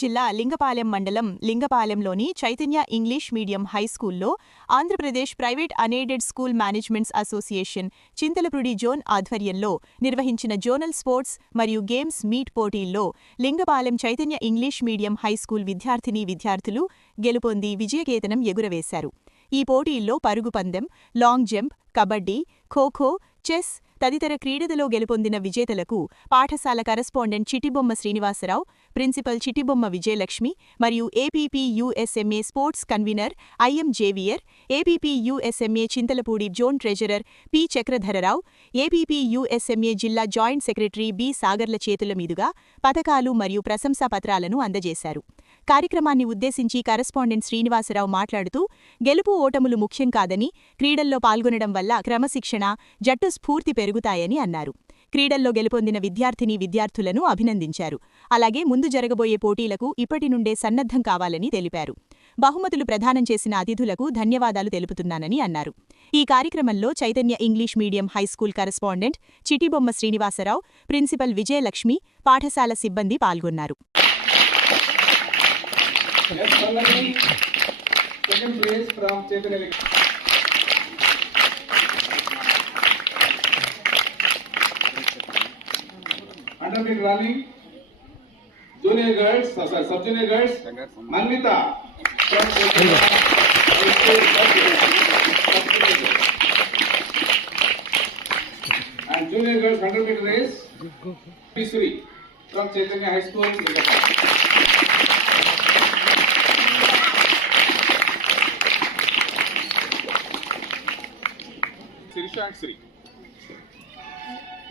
జిల్లా లింగపాలెం మండలం లింగపాలెంలోని చైతన్య ఇంగ్లీష్ మీడియం హైస్కూల్లో Andhra Pradesh private unaided school managements association Chintalapudi జోన్ ఆధ్వర్యంలో నిర్వహించిన జోనల్ స్పోర్ట్స్ మరియు గేమ్స్ మీట్ పోటీల్లో లింగపాలెం చైతన్య ఇంగ్లీష్ మీడియం హైస్కూల్ విద్యార్థులు గెలుపొంది విజయకేతనం ఎగురవేశారు. ఈ పోటీల్లో పరుగు పందెం, లాంగ్ జంప్, కబడ్డీ, ఖోఖో, చెస్ తదితర క్రీడలలో గెలుపొందిన విజేతలకు పాఠశాల కరస్పాండెంట్ చిటిబొమ్మ శ్రీనివాసరావు, ప్రిన్సిపల్ చిటిబొమ్మ విజయలక్ష్మి మరియు ఏపీపీయూఎస్ఎంఏ స్పోర్ట్స్ కన్వీనర్ ఐఎం జేవియర్, ఏపీపీయూఎస్ఎంఏ Chintalapudi zone treasurer P Chakradhara Rao, ఏపీపీయూఎస్ఎంఏ జిల్లా జాయింట్ సెక్రటరీ బి సాగర్ల చేతుల మీదుగా పతకాలు మరియు ప్రశంసా పత్రాలను అందజేశారు. కార్యక్రమాన్ని ఉద్దేశించి కరస్పాండెంట్ శ్రీనివాసరావు మాట్లాడుతూ, గెలుపు ఓటములు ముఖ్యం కాదని, క్రీడల్లో పాల్గొనడం వల్ల క్రమశిక్షణ, జట్టు స్ఫూర్తి పెరుగుతాయని అన్నారు. క్రీడల్లో గెలుపొందిన విద్యార్థులను అభినందించారు. అలాగే ముందు జరగబోయే పోటీలకు ఇప్పటి నుండే సన్నద్ధం కావాలని తెలిపారు. బహుమతులు ప్రదానం చేసిన అతిథులకు ధన్యవాదాలు తెలుపుతున్నానని అన్నారు. ఈ కార్యక్రమంలో Chaitanya English medium high school correspondent Chitibomma Srinivasarao, principal Vijayalakshmi, పాఠశాల సిబ్బంది పాల్గొన్నారు. Second place from Chaitanya. Underbid running, junior girls, sub-junior girls, Manmita from Chaitanya. And junior girls 100-meter race, P3 from Chaitanya High School. Sirisha and Sri.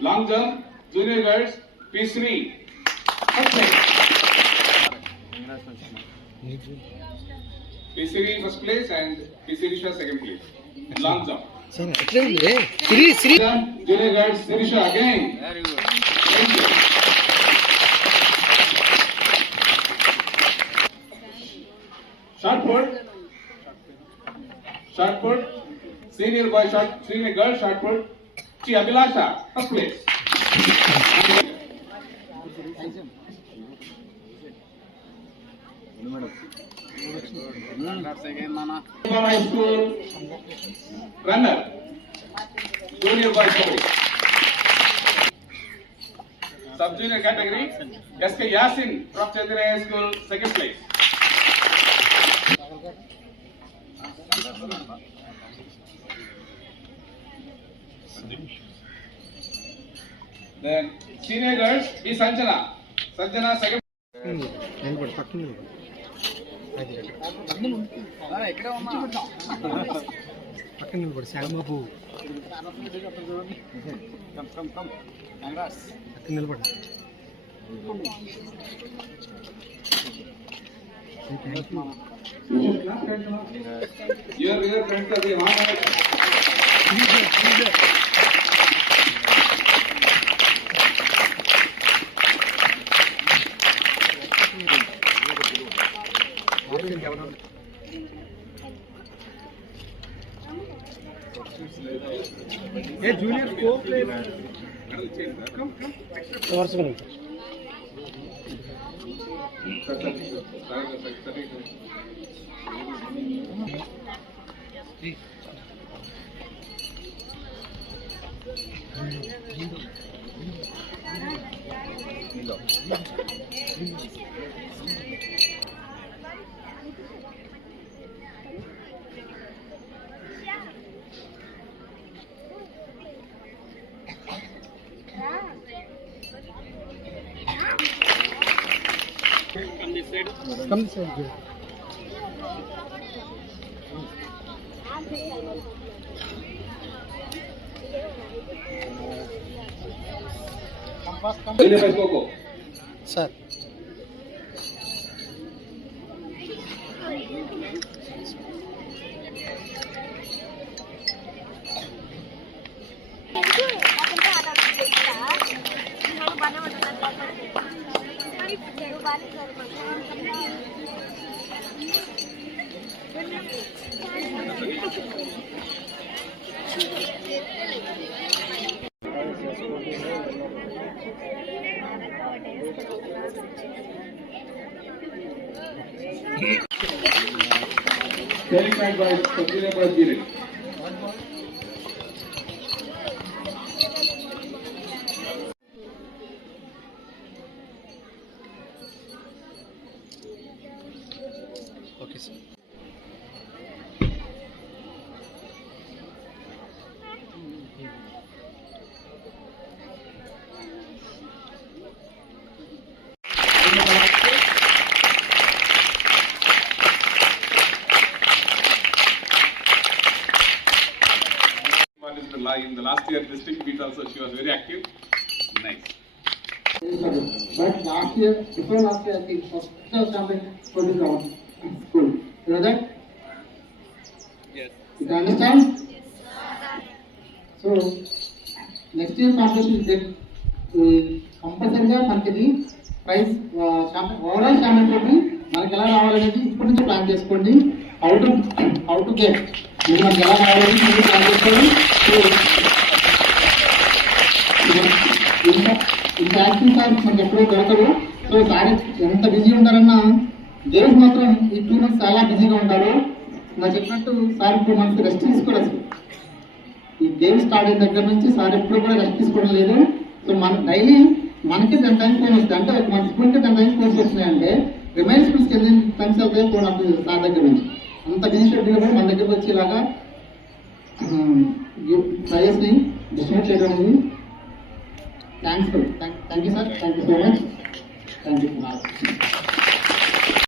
Long jump, junior girls, P3. P3 first place and P Sirisha second place. Long jump. Sri. Junior girls, Sirisha again. Very good. Thank you. Shot put. Senior girl shot put. Abhilasha, first place. High school runner, junior boy story. Sub-junior category, SK Yasin from Chaitanya High School, second place. Then senior girls be Sanjana second. Your friends are the Hey, junior, go play. Come. Come this side. Come. Sir. qualified by Sabina Bajire. Okay, sir. In the last year district meet also she was very active. Nice. But last year, before last year, I think first champion for the school. You know that? Yes. You can understand? So, next year competition is there. కంపల్సరిగా మనకి ఇది praise overall champion తోటి మనకి ఎలా రావాలనేది ఇప్పటి నుంచి ప్లాన్ చేసుకోండి. హౌ టు గెట్ ఇది మనకి ఎలా రావాలని మీరు ప్లాన్ చేసుకోండి. ఇంత యాక్టివ్ సార్ మనకి ఎప్పుడూ దొరకదు. సో సార్ ఎంత బిజీ ఉంటారన్నా గేమ్స్ మాత్రం ఈ 2 months చాలా బిజీగా ఉంటారు. నాకు చెప్పినట్టు సార్ 2 months రెస్ట్ తీసుకోలేదు. ఈ గేమ్ స్టార్ట్ అయిన దగ్గర నుంచి సార్ ఎప్పుడు కూడా రెస్ట్ తీసుకోవడం లేదు. సో మన డైలీ మనకి 10 times ఫోన్ వస్తాయి. అంటే మన స్కూల్కి 10 times ఫోన్స్ వస్తున్నాయంటే రిమైన్ స్కూల్స్కి ఎన్ని టైమ్స్ అవుతాయో ఫోన్ వస్తుంది సార్ దగ్గర నుంచి. అంత బిజీ షెడ్యూల్ కూడా మన దగ్గరకు వచ్చేలాగా ప్రైజెస్ని డిస్ట్రిబ్యూట్ చేయడం అనేది thank you sir. Thank you so much. Thank you.